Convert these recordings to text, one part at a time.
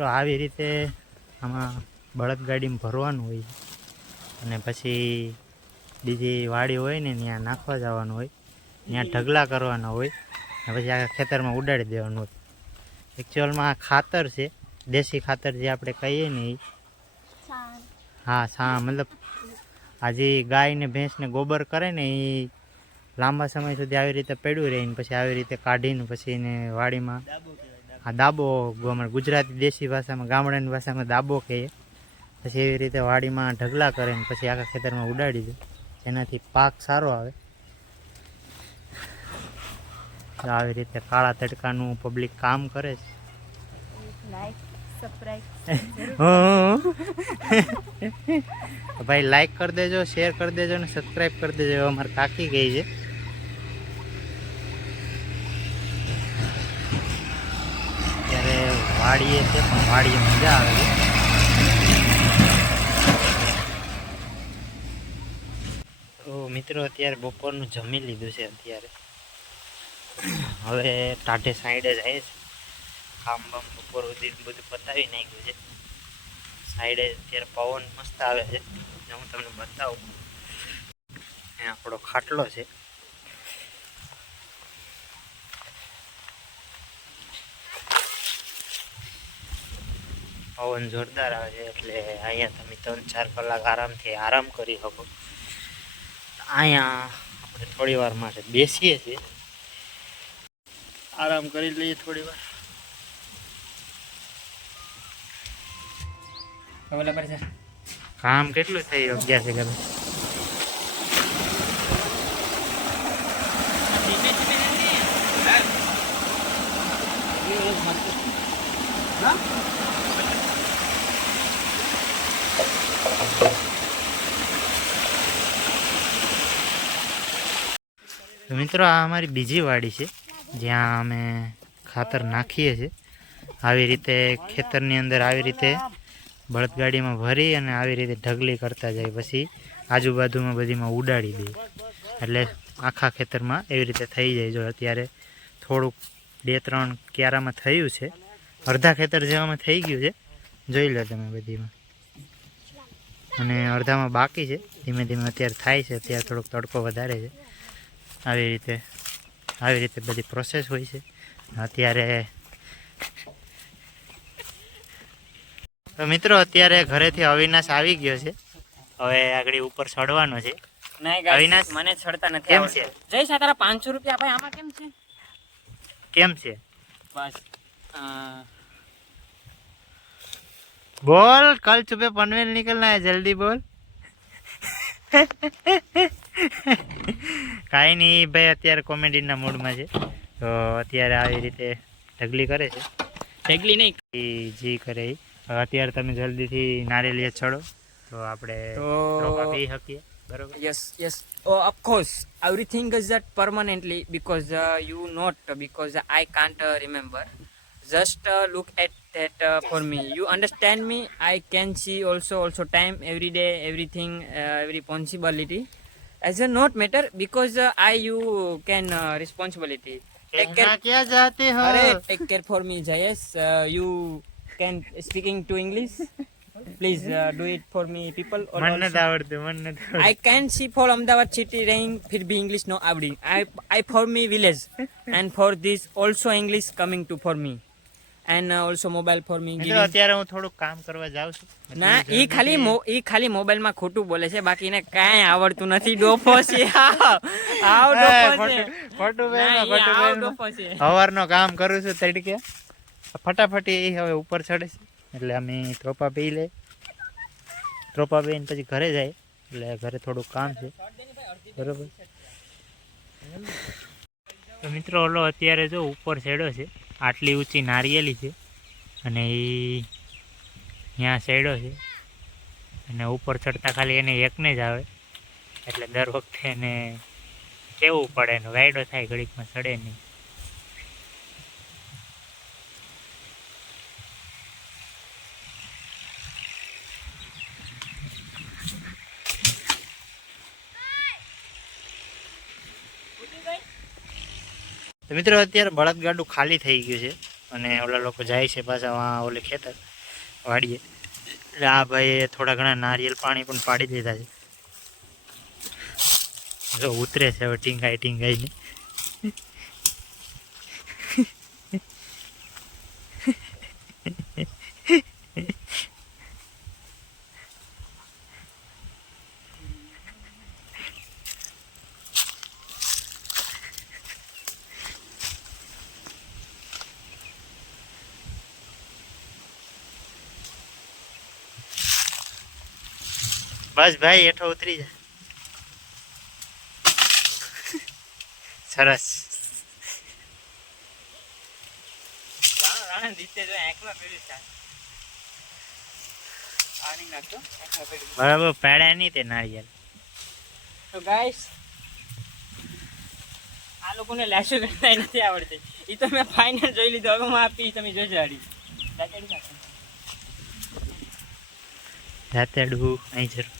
મિત્રો આવી રીતે આમાં બળદગાડીમાં ભરવાનું હોય અને પછી બીજી વાડી હોય ને ત્યાં નાખવા જવાનું હોય ત્યાં ઢગલા કરવાના હોય અને પછી આખા ખેતરમાં ઉડાડી દેવાનું હોય. એકચ્યુઅલમાં આ ખાતર છે દેશી ખાતર જે આપણે કહીએ ને એ હા સા મતલબ આ જે ગાય ને ભેંસ ને ગોબર કરે ને એ લાંબા સમય સુધી આવી રીતે પડ્યું રહે ને પછી આવી રીતે કાઢીને પછી એને વાડીમાં આ દાબો અમારે ગુજરાતી દેશી ભાષામાં ગામડાની ભાષામાં દાબો કહીએ પછી એવી રીતે વાડીમાં ઢગલા કરે ને પછી આખા ખેતરમાં ઉડાડી દે. જેનાથી પાક સારો આવે. તો આવી રીતે કાળા તડકાનું પબ્લિક કામ કરે છે. ભાઈ લાઈક કરી દેજો શેર કરી દેજો ને સબસ્ક્રાઈબ કરી દેજો. અમારે કાકી ગઈ છે. વાડીએ છે, પણ વાડીએ મજા આવે છે. તો મિત્રો, અત્યારે બપોરનું જમી લીધું છે અત્યારે. હવે ટાઢે સાઈડે જાય છે કામ બામ બપોર સુધી બધું પતાવી નાખ્યું છે. સાઈડે અત્યારે પવન મસ્ત આવે છે. હું તમને બતાવું. એ આપણો ખાટલો છે. પવન જોરદાર આવે છે એટલે અહીંયા તમે ત્રણ ચાર કલાક આરામથી આરામ કરી શકો. અહીંયા આપણે થોડી વાર માટે બેસીએ છીએ. આરામ કરી લઈએ થોડી વાર. કામ કેટલું થઈ ગયા? છે તમે તો મિત્રો, આ અમારી બીજી વાડી છે, જ્યાં અમે ખાતર નાખીએ છીએ. આવી રીતે ખેતરની અંદર આવી રીતે બળદગાડીમાં ભરી અને આવી રીતે ઢગલી કરતા જાય. પછી આજુબાજુમાં બધીમાં ઉડાડી દઈએ એટલે આખા ખેતરમાં એવી રીતે થઈ જાય. જો અત્યારે થોડુંક બે ત્રણ ક્યારામાં થયું છે. અડધા ખેતર જેવામાં થઈ ગયું છે. જોઈ લો તમે બધીમાં. અને અડધામાં બાકી છે. ધીમે ધીમે અત્યારે થાય છે. અત્યારે થોડોક તડકો વધારે છે. આવી રીતે આવી રીતે બધી પ્રોસેસ હોય છે. અત્યારે તો મિત્રો અત્યારે ઘરેથી અવિનાશ આવી ગયો છે. હવે આગળ ઉપર ચડવાનો છે. અવિનાશ મને ચડતા નથી કેમ છે? જય સાતારા પાંચસો રૂપિયા ભાઈ આમાં કેમ છે? કેમ છે? બસ બોલ કલ છુપે પનવેલ નીકળના જલ્દી બોલ. કાંઈ નહીં ભાઈ અત્યારે કોમેડીના મૂડમાં છે તો અત્યારે આવી રીતે ઢગલી કરે છે ઢેગલી નહીં જે કરે એ અત્યારે તમે જલ્દીથી નારેલીએ ચડો તો આપણે પી શકીએ બરોબર oh of course everything is that permanently because uh, you not because i can't uh, remember just uh, look at that uh, for me you understand me i can see also also time every day everything uh, every possibility as a not matter because uh, i you can uh, responsibility take care कहना क्या चाहते हो Are take care for me, Jayesh. Uh, you can speaking to English. Please uh, do it for me, people. Or મન also- નથી આવડતું મન નથી આવડતું. I can see for Ahmedabad city rain, फिर भी English no आवड़ी. I I for me village, and for this also English coming to for me, And also mobile for me giving અત્યારે હું થોડું કામ કરવા જાઉં છું. ના ઈ ખાલી ઈ ખાલી મોબાઈલમાં ખોટું બોલે છે બાકી એને કાંઈ આવડતું નથી. ડોફો છે. આવ ડોફો છે. ખોટું- ખોટું ના, બેનમાં, ખોટું છે. સવારનો કામ કરું છું તડકે. ફટાફટ એ હવે ઉપર ચડે છે. એટલે અમે ત્રોપા પી લે. ત્રોપા પીને પછી ઘરે જાય. એટલે ઘરે થોડું કામ છે. બરોબર. તો મિત્રો ઓલો અત્યારે જો ઉપર ચડ્યો છે. આટલી ઊંચી નારિયેલી છે અને એ ત્યાં ચડ્યો છે. અને ઉપર ચડતા ખાલી એને એકને જ આવે. એટલે દર વખતે એને કેવું પડે ને વાયડો થાય ઘડીકમાં ચડે નહીં. તો મિત્રો, અત્યારે બળદગાડું ખાલી થઈ ગયું છે અને ઓલા લોકો જાય છે પાછા વાં ઓલે ખેતર વાડીએ. એટલે આ ભાઈએ થોડા ઘણા નારિયેલ પાણી પણ પાડી દીધા છે. જો ઉતરે છે હવે ટીંગાઈ ટીંગાઈને બસ ભાઈ હેઠો ઉતરી જા. સરસ. બરાબર પેડ્યા નહીં તે નારિયેલ. તો ગાઈસ આ લોકોને લેશો કરતા નથી આવડતી. એ તો મેં ફાઇનલ જોઈ લીધો હવે હું આપી તમે જોઈ જાડી જાતે ડૂ અહીં જરૂર.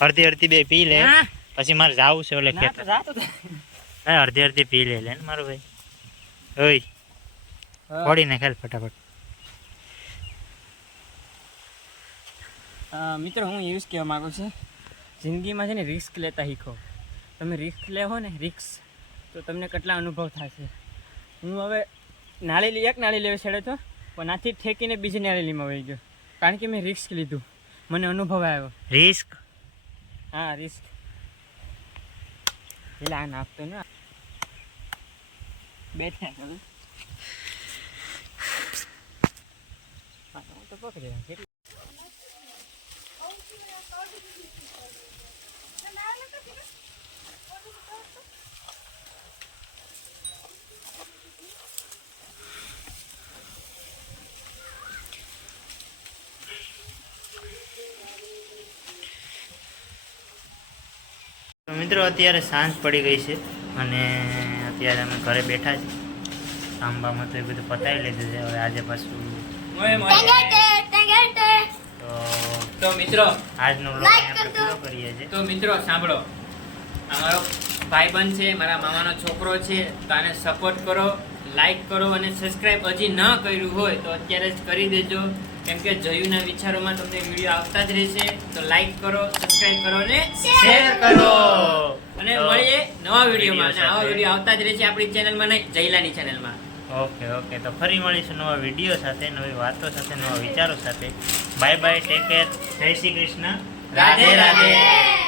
અડધી અડધી બે પી લે. પછી મારે જાવું છે ઓલે ખેતર. હા, અડધી અડધી પી લે લે મારો ભાઈ. ઓય. ફોડી નાખેલ ફટાફટ. મિત્ર હું યુઝ કહેવા માગું છું. જિંદગીમાં છે ને રિસ્ક લેતા શીખો. તમે રિસ્ક લેવો ને રિસ્ક તો તમને કેટલા અનુભવ થશે. હું હવે નાળેલી એક નાળી લેવા છેડે તો? પણ આથી ઠેકીને બીજી નાળેલીમાં વહી ગયો. કારણ કે મેં રિસ્ક લીધું. મને અનુભવ આવ્યો. રિસ્ક હા રિસ્ક પેલા નાખતો ને બેઠા તો પકડી મિત્રો અત્યારે સાંજ પડી ગઈ છે અને અત્યારે અમે ઘરે બેઠા છીએ. આંબામાં તો એ બધું પતાવી લીધું છે. હવે આજે પાછું તો તો મિત્રો આજનો વ્લોગ આપણે પૂરો કરીએ છીએ. તો મિત્રો સાંભળો. અમારો ભાઈબંધ છે મારા મામાનો છોકરો છે તો આને સપોર્ટ કરો લાઈક કરો અને સબસ્ક્રાઇબ હજી ન કર્યું હોય તો અત્યારે જ કરી દેજો. કેમ કે જયુના વિચારોમાં તમને વીડિયો આવતા જ રહેશે. તો લાઈક કરો સબસ્ક્રાઇબ કરો અને શેર કરો. અને મળીએ નવા વિડીયોમાં. અને આવા વીડિયો આવતા જ રહેશે આપણી ચેનલમાં નહીં જયલાની ચેનલમાં. Okay okay. તો ફરી મળીશું નવા વીડિયો સાથે નવી વાતો સાથે નવા વિચારો સાથે. Bye bye take care. Jai Shri Krishna. Radhe Radhe.